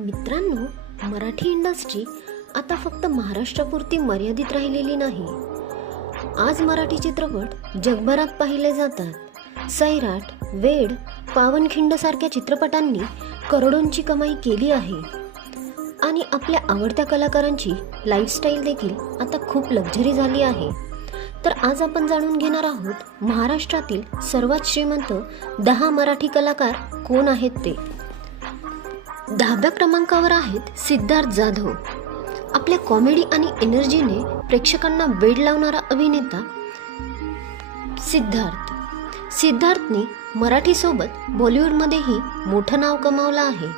मित्रांनो, मराठी इंडस्ट्री आता फक्त महाराष्ट्रापुरती मर्यादित राहिलेली नाही. आज मराठी चित्रपट जगभरात पाहिले जातात. सैराट, वेड, पावनखिंड सारख्या चित्रपटांनी करोडोंची कमाई केली आहे आणि आपल्या आवडत्या कलाकारांची लाईफस्टाईल देखील आता खूप लक्झरी झाली आहे. तर आज आपण जाणून घेणार आहोत महाराष्ट्रातील सर्वात श्रीमंत 10 मराठी कलाकार कोण आहेत ते. 10व्या क्रमांकावर आहेत सिद्धार्थ जाधव. आपल्या कॉमेडी आणि एनर्जीने प्रेक्षकांना वेड लावणारा अभिनेता सिद्धार्थने मराठीसोबत बॉलिवूडमध्येही मोठं नाव कमावलं आहे.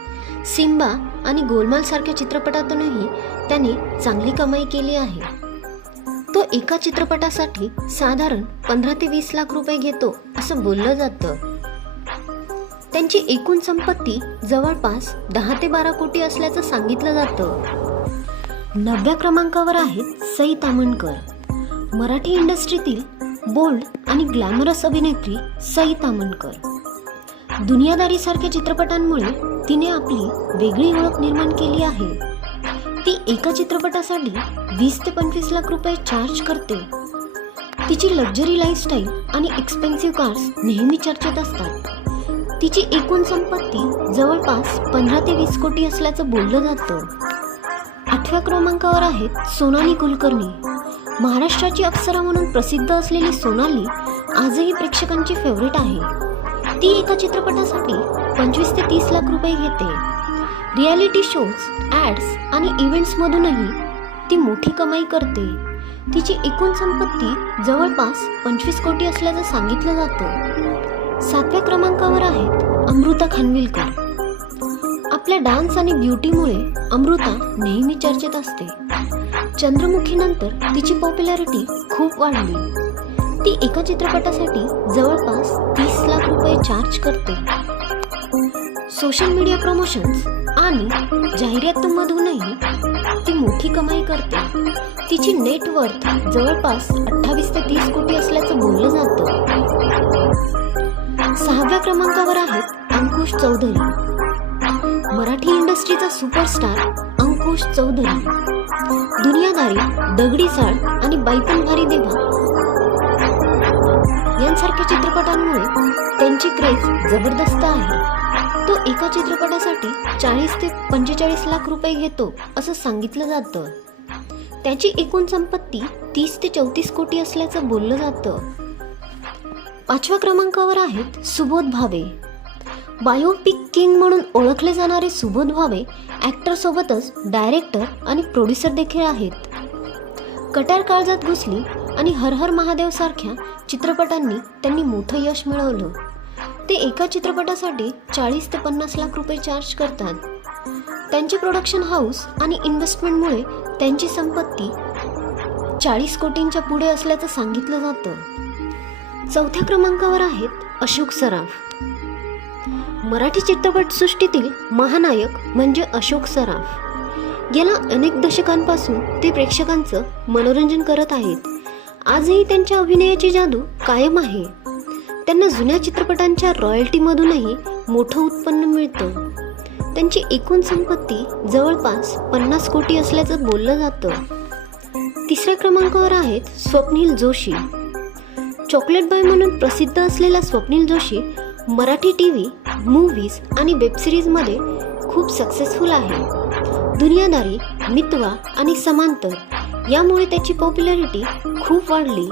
सिम्बा आणि गोलमाल सारख्या चित्रपटातूनही त्याने चांगली कमाई केली आहे. तो एका चित्रपटासाठी साधारण 15 ते 20 लाख रुपये घेतो असं बोललं जातं. त्यांची एकूण संपत्ती जवळपास 10 ते 12 कोटी असल्याचं सांगितलं जातं. 9व्या क्रमांकावर आहेत सई ताम्हणकर. मराठी इंडस्ट्रीतील बोल्ड आणि ग्लॅमरस अभिनेत्री सई ताम्हणकर. दुनियादारी सारख्या चित्रपटांमुळे तिने आपली वेगळी ओळख निर्माण केली आहे. ती एका चित्रपटासाठी 20 ते 25 लाख रुपये चार्ज करते. तिची लक्झरी लाईफस्टाईल आणि एक्सपेन्सिव्ह कार्स नेहमी चर्चेत असतात. तिची एकूण संपत्ती जवळपास 15 ते 20 कोटी असल्याचं बोललं जातं. 8व्या क्रमांकावर आहेत सोनाली कुलकर्णी. महाराष्ट्राची अप्सरा म्हणून प्रसिद्ध असलेली सोनाली आजही प्रेक्षकांची फेवरेट आहे. ती एका चित्रपटासाठी 25 ते 30 लाख रुपये घेते. रियालिटी शोज, ॲड्स आणि इव्हेंट्समधूनही ती मोठी कमाई करते. तिची एकूण संपत्ती जवळपास 25 कोटी असल्याचं सांगितलं जातं. 7व्या क्रमांकावर आहेत अमृता खानविलकर. आपल्या डान्स आणि ब्युटीमुळे अमृता नेहमी चर्चेत असते. चंद्रमुखीनंतर तिची पॉप्युलॅरिटी खूप वाढली. ती एका चित्रपटासाठी जवळपास 30 लाख रुपये चार्ज करते. सोशल मीडिया प्रमोशन्स आणि जाहिरातींमधूनही ती मोठी कमाई करते. तिची नेटवर्थ जवळपास 28 ते 30 कोटी असल्याचं बोललं जातं. 6व्या क्रमांकावर आहेत अंकुश चौधरी. मराठी इंडस्ट्रीचा सुपरस्टार अंकुश चौधरी. दुनियादारी, दगडी चाळ आणि बाईपण भारी देवा यांसारख्या चित्रपटांमुळे त्यांची क्रेज जबरदस्त आहे. तो एका चित्रपटासाठी 40 ते 45 लाख रुपये घेतो असं सांगितलं जातं. त्याची एकूण संपत्ती 30 ते 34 कोटी असल्याचं बोललं जातं. 5व्या क्रमांकावर आहेत सुबोध भावे. बायोपिक किंग म्हणून ओळखले जाणारे सुबोध भावे ॲक्टर सोबतच डायरेक्टर आणि प्रोड्युसर देखील आहेत. कट्यार काळजात घुसली आणि हर हर महादेव सारख्या चित्रपटांनी त्यांनी मोठं यश मिळवलं. ते एका चित्रपटासाठी 40 ते 50 लाख रुपये चार्ज करतात. त्यांचे प्रोडक्शन हाऊस आणि इन्व्हेस्टमेंटमुळे त्यांची संपत्ती 40 कोटींच्या पुढे असल्याचं सांगितलं जातं. 4थ्या क्रमांकावर आहेत अशोक सराफ. मराठी चित्रपटसृष्टीतील महानायक म्हणजे अशोक सराफ. गेल्या अनेक दशकांपासून ते प्रेक्षकांचं मनोरंजन करत आहेत. आजही त्यांच्या अभिनयाची जादू कायम आहे. त्यांना जुन्या चित्रपटांच्या रॉयल्टीमधूनही मोठं उत्पन्न मिळतं. त्यांची एकूण संपत्ती जवळपास 50 कोटी असल्याचं बोललं जातं. 3ऱ्या क्रमांकावर आहेत स्वप्नील जोशी. चॉकलेट बॉय म्हणून प्रसिद्ध असलेला स्वप्नील जोशी मराठी टीव्ही, मूव्हीज आणि वेबसिरीजमध्ये खूप सक्सेसफुल आहे. दुनियादारी, मितवा आणि समांतर यामुळे त्याची पॉप्युलॅरिटी खूप वाढली.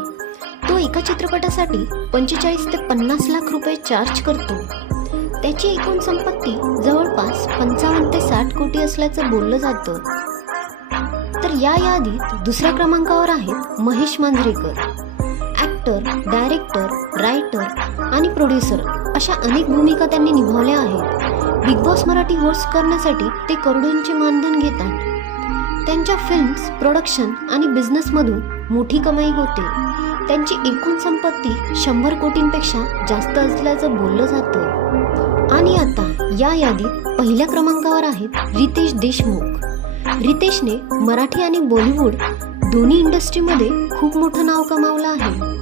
तो एका चित्रपटासाठी 45 ते 50 लाख रुपये चार्ज करतो. त्याची एकूण संपत्ती जवळपास 55 ते 60 कोटी असल्याचं बोललं जातं. तर या यादीत 2ऱ्या क्रमांकावर आहेत Mahesh Manjrekar. Actor, director, writer आणि प्रोड्युसर अशा अनेक भूमिका त्यांनी निभावल्या आहेत. बिग बॉस मराठी होस्ट करण्यासाठी ते करोडोंचे मानधन घेतात. त्यांच्या फिल्म्स, प्रोडक्शन आणि बिझनेसमधून मोठी कमाई होते. त्यांची एकूण संपत्ती 100 कोटींपेक्षा जास्त असल्याचं बोललं जातं. आणि आता या यादीत 1ल्या क्रमांकावर आहेत रितेश देशमुख. रितेशने मराठी आणि बॉलिवूड दोन्ही इंडस्ट्रीमध्ये खूप मोठं नाव कमावलं आहे.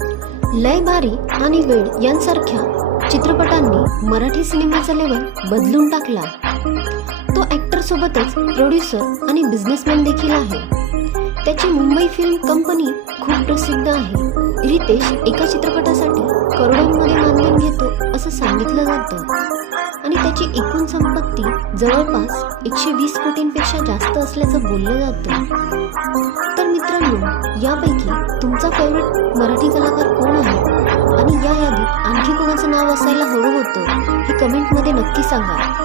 लय भारी आणि वेड यांसारख्या चित्रपटांनी मराठी सिनेमाचा लेवल बदलून टाकला. तो ॲक्टर ॲक्टरसोबतच प्रोड्युसर आणि बिझनेसमॅन देखील आहे. त्याची मुंबई फिल्म कंपनी खूप प्रसिद्ध आहे. रितेश एका चित्रपटासाठी करोडोंमध्ये मानधन घेतो असं सांगितलं जातं आणि त्याची एकूण संपत्ती जवळपास 120 कोटींपेक्षा जास्त असल्याचं बोललं जातं. तर मित्रांनो, यापैकी तुमचा फेवरेट मराठी कलाकार कोण आहे आणि या यादीत आणखी कोणाचं नाव असायला हवं होतं हे कमेंटमध्ये नक्की सांगा.